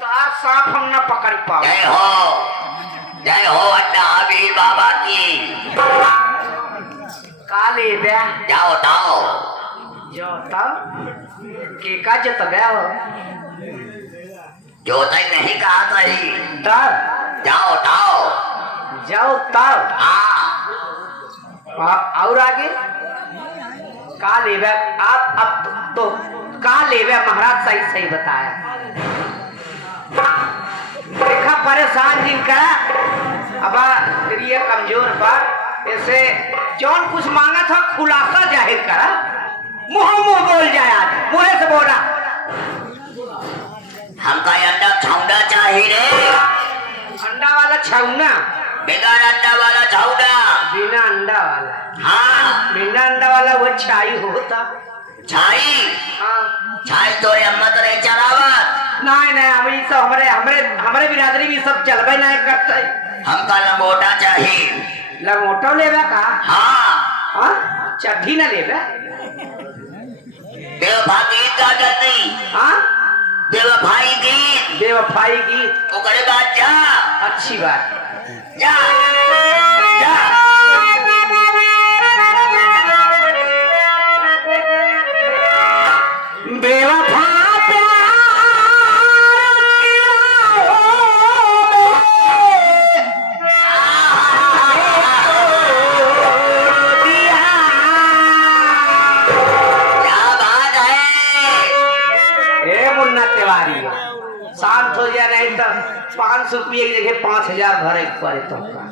तार सांप हम न पकड़ पाओ। जय हो अड्डा अभी बाबा की। काले ब्या जाओ ताओ जो तब के का जत ब्या हो जो तय नहीं कहा सही तब जाओ ताओ जाओ तब हाँ और आगे का लेवे आप अब तो का लेवे महाराज सही सही बताया। देखा परेशान जिन करा अब ये कमजोर पर ऐसे जौन कुछ मांगा था खुलासा जाहिर करा मुंह मुंह बोल जाए आज मुंह से बोला हमका अंडा छौंडा चाहिए रे। अंडा वाला छौना बिना अंडा वाला छौंडा बिना अंडा वाला हाँ बिना अंडा वाला वो छाई होता छाई हाँ छाई तोरे अम्मा तो नहीं चलावत नहीं नहीं हम ये सब हमारे हमारे हमारे बिरादरी भी सब चलबे नहीं करते। हमका लंगोटा चाहिए। लंगोटो लेवे का हाँ हाँ चड्ढी न लेवे बेवफा गीत गा करती हाँ बेवफाई गीत बेवफाई की ओकरे बाद जा अच्छी बात जा जा बेवफा शांत हो जा नहीं तो 500 रुपये की जगह 5000 भरे पड़े तुमका।